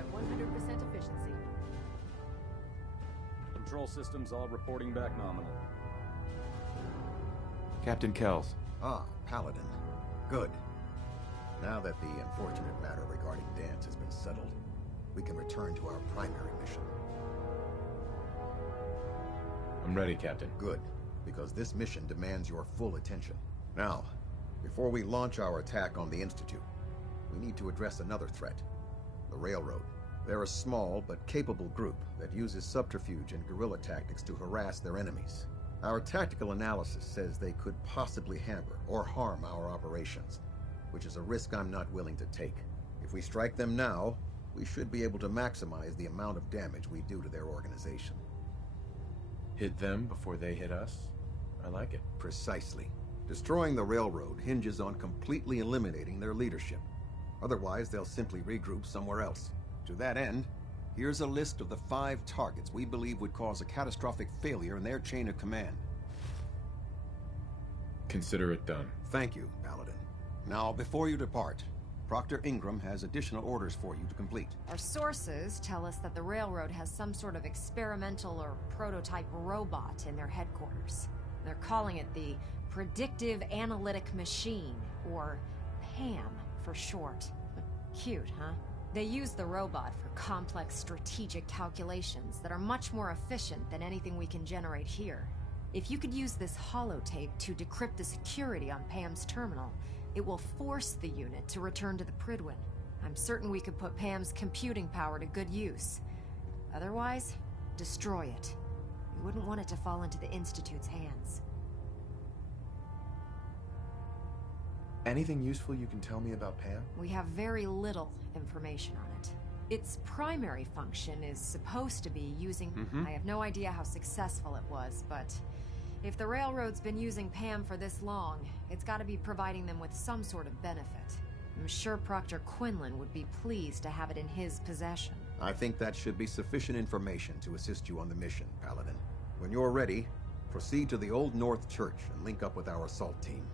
at 100% efficiency. Control systems all reporting back nominal. Captain Kells. Ah, Paladin. Good. Now that the unfortunate matter regarding Dance has been settled, we can return to our primary mission. I'm ready, Captain. Good, because this mission demands your full attention. Now, before we launch our attack on the Institute, we need to address another threat. The Railroad. They're a small but capable group that uses subterfuge and guerrilla tactics to harass their enemies. Our tactical analysis says they could possibly hamper or harm our operations, which is a risk I'm not willing to take. If we strike them now, we should be able to maximize the amount of damage we do to their organization. Hit them before they hit us? I like it. Precisely. Destroying the railroad hinges on completely eliminating their leadership. Otherwise, they'll simply regroup somewhere else. To that end, here's a list of the 5 targets we believe would cause a catastrophic failure in their chain of command. Consider it done. Thank you, Paladin. Now, before you depart, Proctor Ingram has additional orders for you to complete. Our sources tell us that the Railroad has some sort of experimental or prototype robot in their headquarters. They're calling it the Predictive Analytic Machine, or PAM for short. Cute, huh? They use the robot for complex strategic calculations that are much more efficient than anything we can generate here. If you could use this holotape to decrypt the security on Pam's terminal, it will force the unit to return to the Pridwin. I'm certain we could put Pam's computing power to good use. Otherwise, destroy it. We wouldn't want it to fall into the Institute's hands. Anything useful you can tell me about Pam? We have very little information on it. Its primary function is supposed to be using... I have no idea how successful it was, but if the Railroad's been using Pam for this long, it's got to be providing them with some sort of benefit. I'm sure Proctor Quinlan would be pleased to have it in his possession. I think that should be sufficient information to assist you on the mission, Paladin. When you're ready, proceed to the Old North Church and link up with our assault team.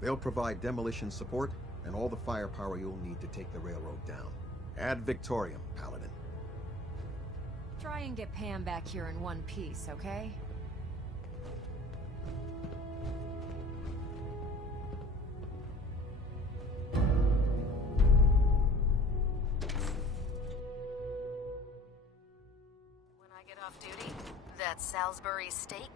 They'll provide demolition support and all the firepower you'll need to take the railroad down. Ad Victoriam, Paladin. Try and get Pam back here in one piece, okay? When I get off duty, that Salisbury steak...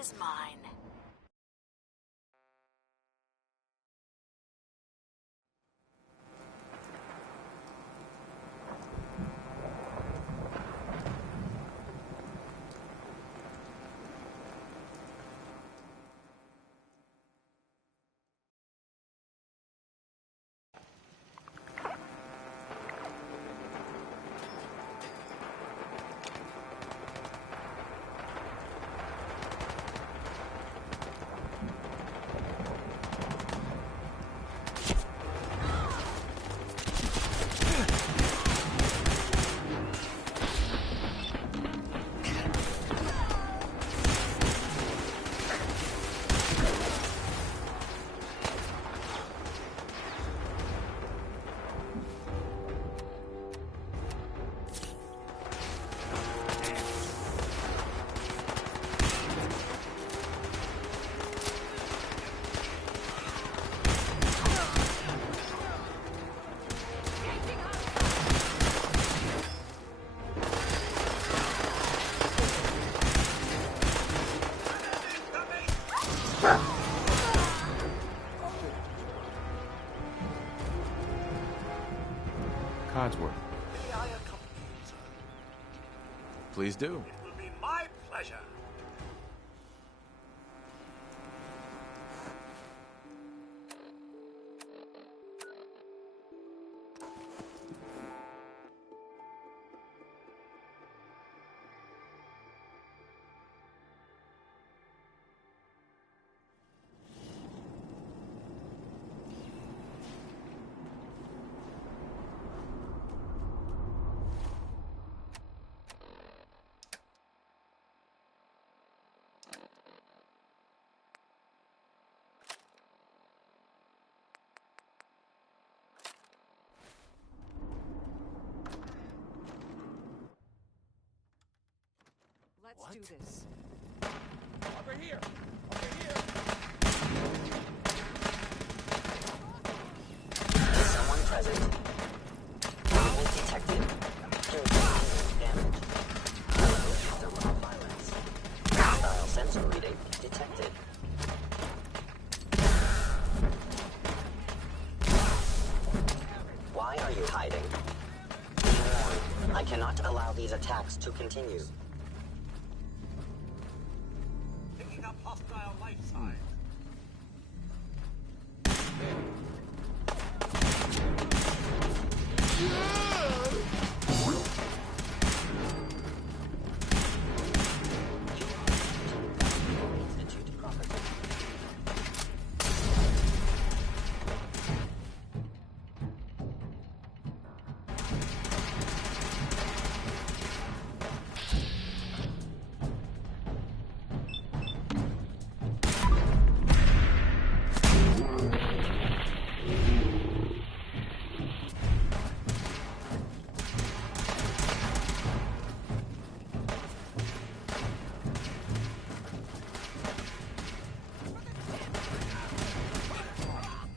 is mine. Codsworth. May I accompany you, sir? Please do. It will be my pleasure. do this. Over here! Over here! Is someone present? Movement detected. Damage. Hello, of violence. Hostile sensor reading detected. Why are you hiding? Be warned, I cannot allow these attacks to continue. Picking up hostile life signs. Institute property.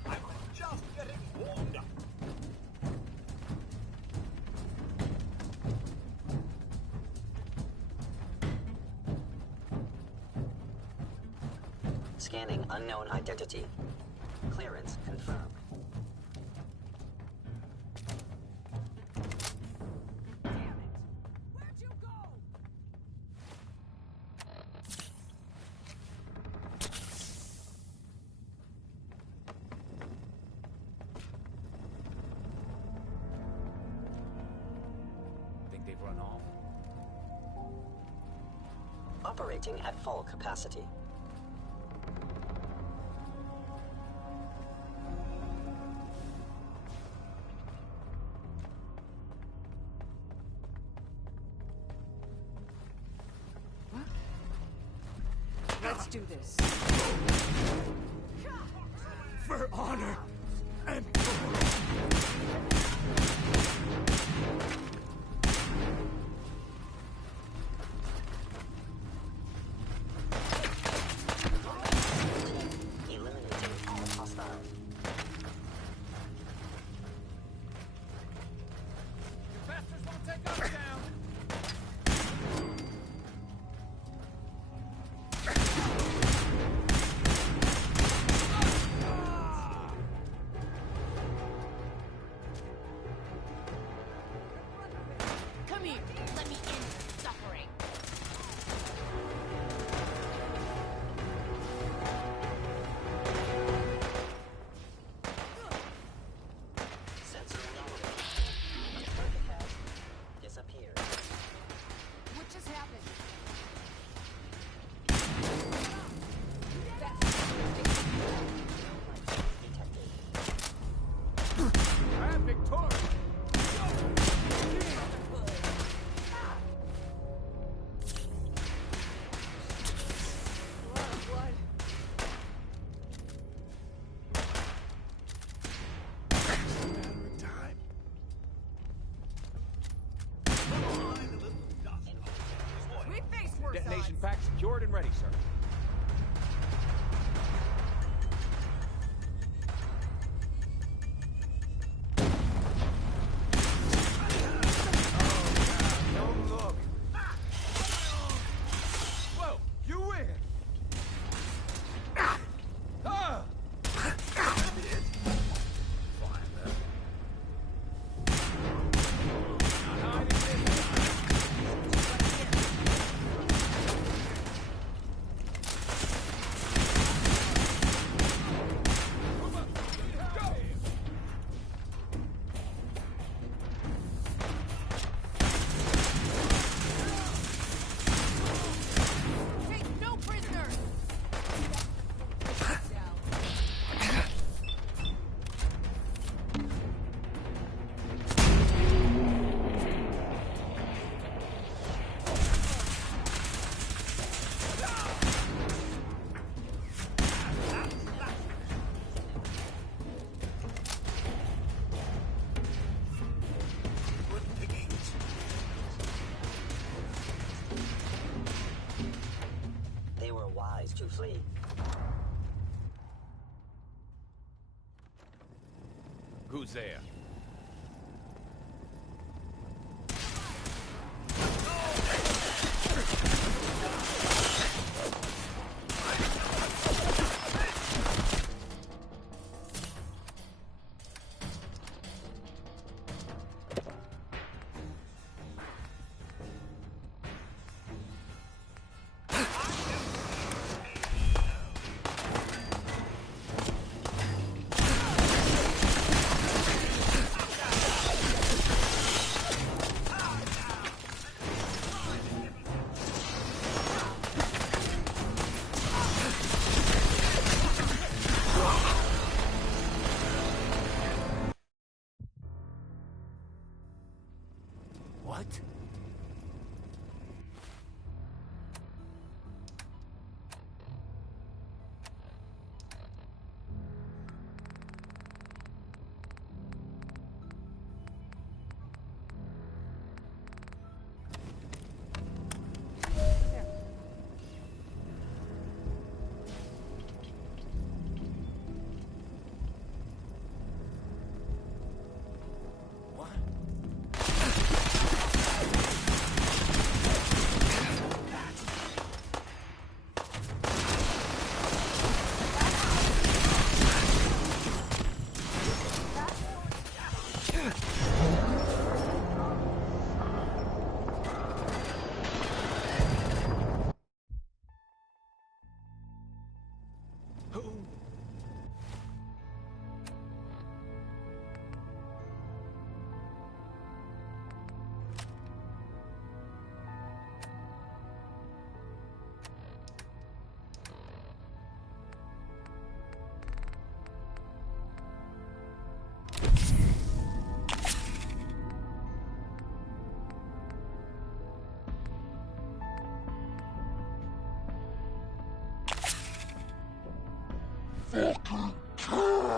I was just getting warmed up. Scanning unknown identity. Clearance confirmed. Think they've run off? Operating at full capacity. Let's do this. For honor and Eliminating all hostiles. bastards won't take us down! Come here. Let me end your suffering. Sensor anomaly. Certificate disappeared. What just happened? Detected. I'm victorious! A lot of blood. Matter of time. Find a little dust. We face worse Detonation odds. pack secured and ready, sir. Don't look. Whoa, you win! Ah! Fine, then. Not hiding this time. to flee. Who's there? What? What? Who?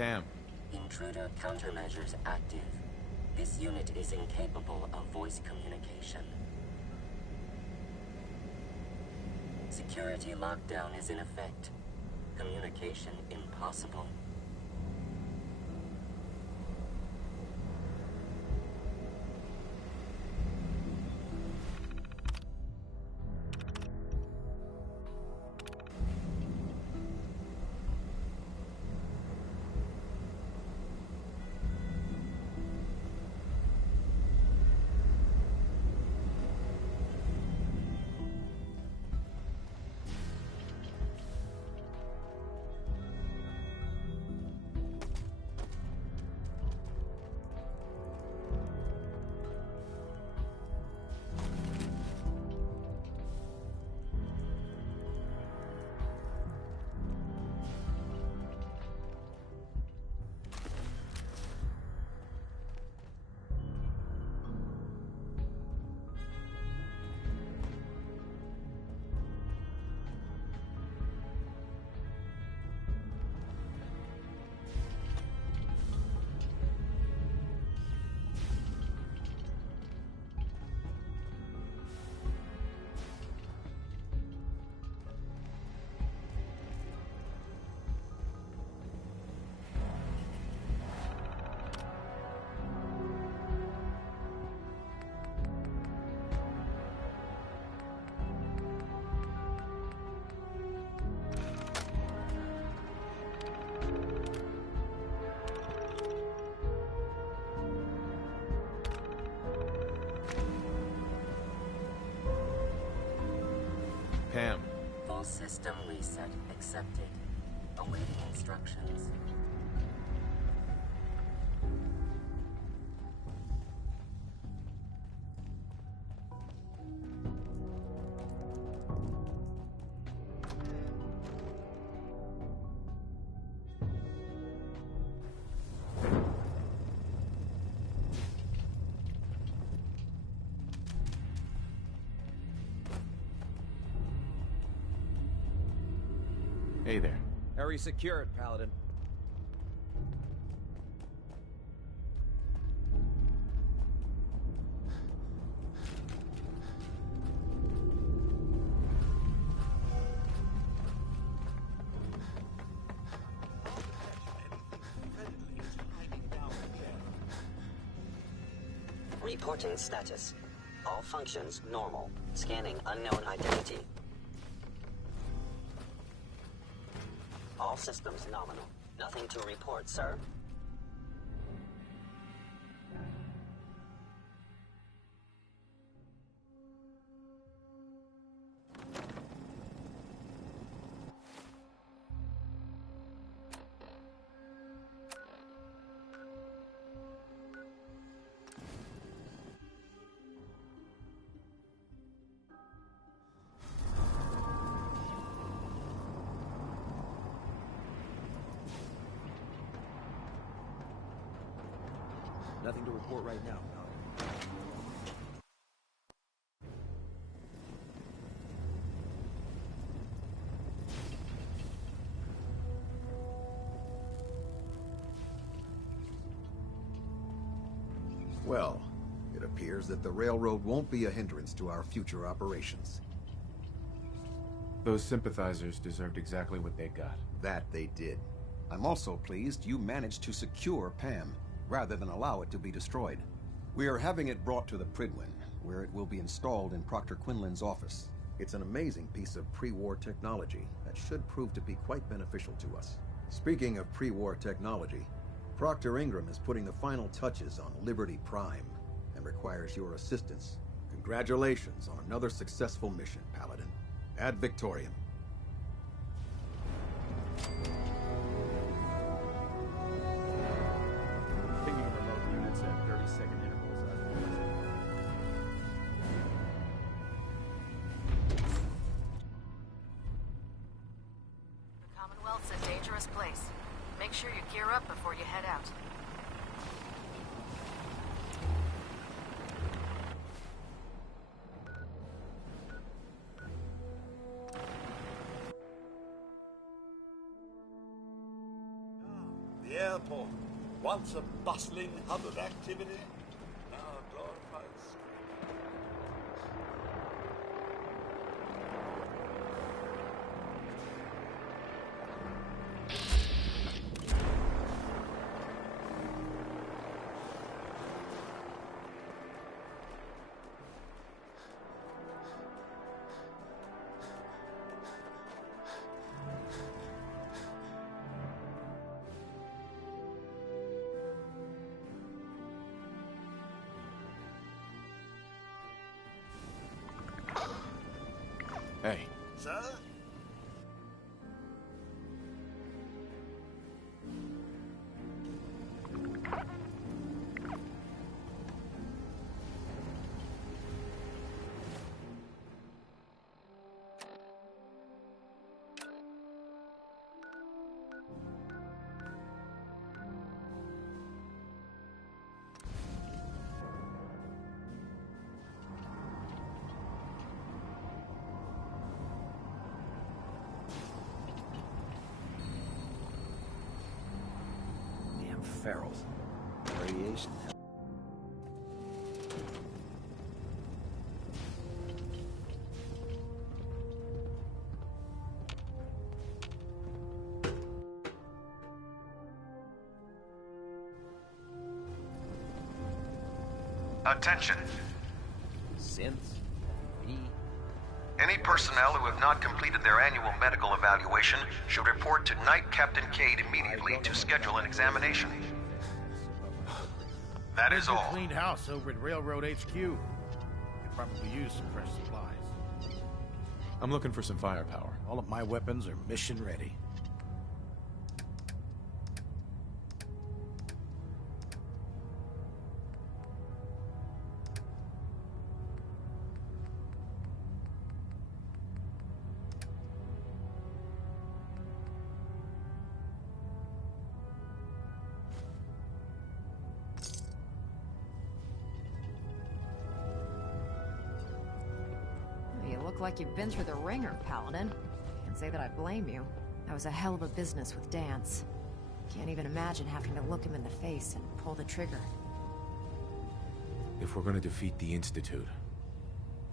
Pam. Intruder countermeasures active. This unit is incapable of voice communication. Security lockdown is in effect. Communication impossible. Pam. Full system reset accepted. Awaiting instructions. Hey there. Area secured, Paladin. Reporting status. All functions normal. Scanning unknown identity. All systems nominal. Nothing to report, sir. Nothing to report right now, Paladin. Well, it appears that the railroad won't be a hindrance to our future operations. Those sympathizers deserved exactly what they got. That they did. I'm also pleased you managed to secure Pam, rather than allow it to be destroyed. We are having it brought to the Pridwin, where it will be installed in Proctor Quinlan's office. It's an amazing piece of pre-war technology that should prove to be quite beneficial to us. Speaking of pre-war technology, Proctor Ingram is putting the final touches on Liberty Prime and requires your assistance. Congratulations on another successful mission, Paladin. Ad Victoriam. Pinging remote units at 30-second intervals. The Commonwealth's a dangerous place. Make sure you gear up before you head out. The airport, once a bustling hub of activity, now a glorified street. Hey, Sir? Damn ferals. Radiation. Attention. Synths. E. Any personnel who have not completed their annual medical evaluation should report to Night Captain Cade immediately to schedule an examination. That is all. Cleaned house over at Railroad HQ. Could probably use some fresh supplies. I'm looking for some firepower. All of my weapons are mission ready. You look like you've been through the ringer, Paladin. Can't say that I blame you. That was a hell of a business with Dance. Can't even imagine having to look him in the face and pull the trigger. If we're going to defeat the Institute,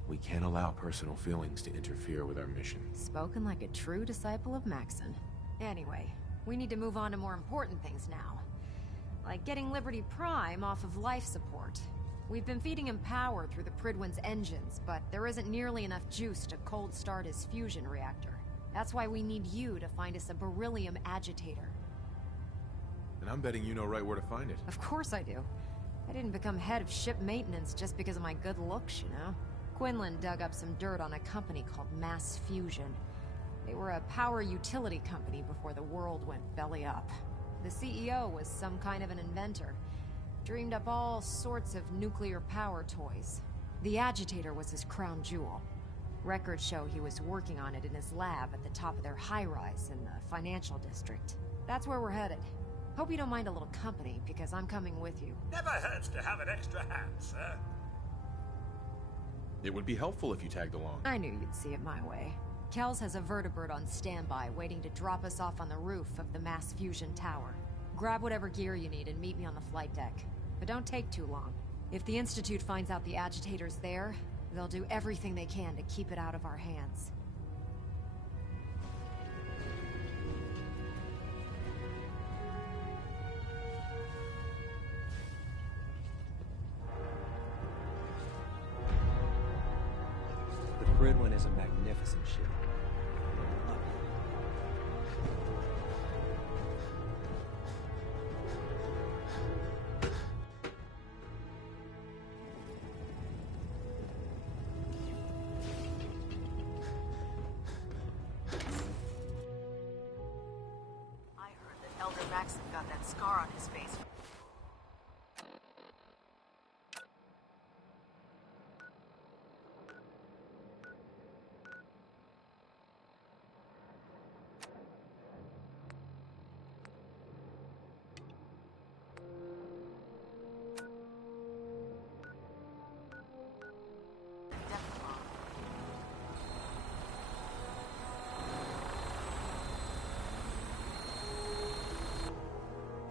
we can't allow personal feelings to interfere with our mission. Spoken like a true disciple of Maxon. Anyway, we need to move on to more important things now. Like getting Liberty Prime off of life support. We've been feeding him power through the Pridwin's engines, but there isn't nearly enough juice to cold start his fusion reactor. That's why we need you to find us a beryllium agitator. And I'm betting you know right where to find it. Of course I do. I didn't become head of ship maintenance just because of my good looks, you know? Quinlan dug up some dirt on a company called Mass Fusion. They were a power utility company before the world went belly up. The CEO was some kind of an inventor. Dreamed up all sorts of nuclear power toys. The agitator was his crown jewel. Records show he was working on it in his lab at the top of their high-rise in the financial district. That's where we're headed. Hope you don't mind a little company, because I'm coming with you. Never hurts to have an extra hand, sir. It would be helpful if you tagged along. I knew you'd see it my way. Kells has a vertibird on standby, waiting to drop us off on the roof of the Mass Fusion Tower. Grab whatever gear you need and meet me on the flight deck. But don't take too long. If the Institute finds out the agitator's there, they'll do everything they can to keep it out of our hands. The Pridwin is a magnificent ship. Love it. I heard that Elder Maxon got that scar on his face from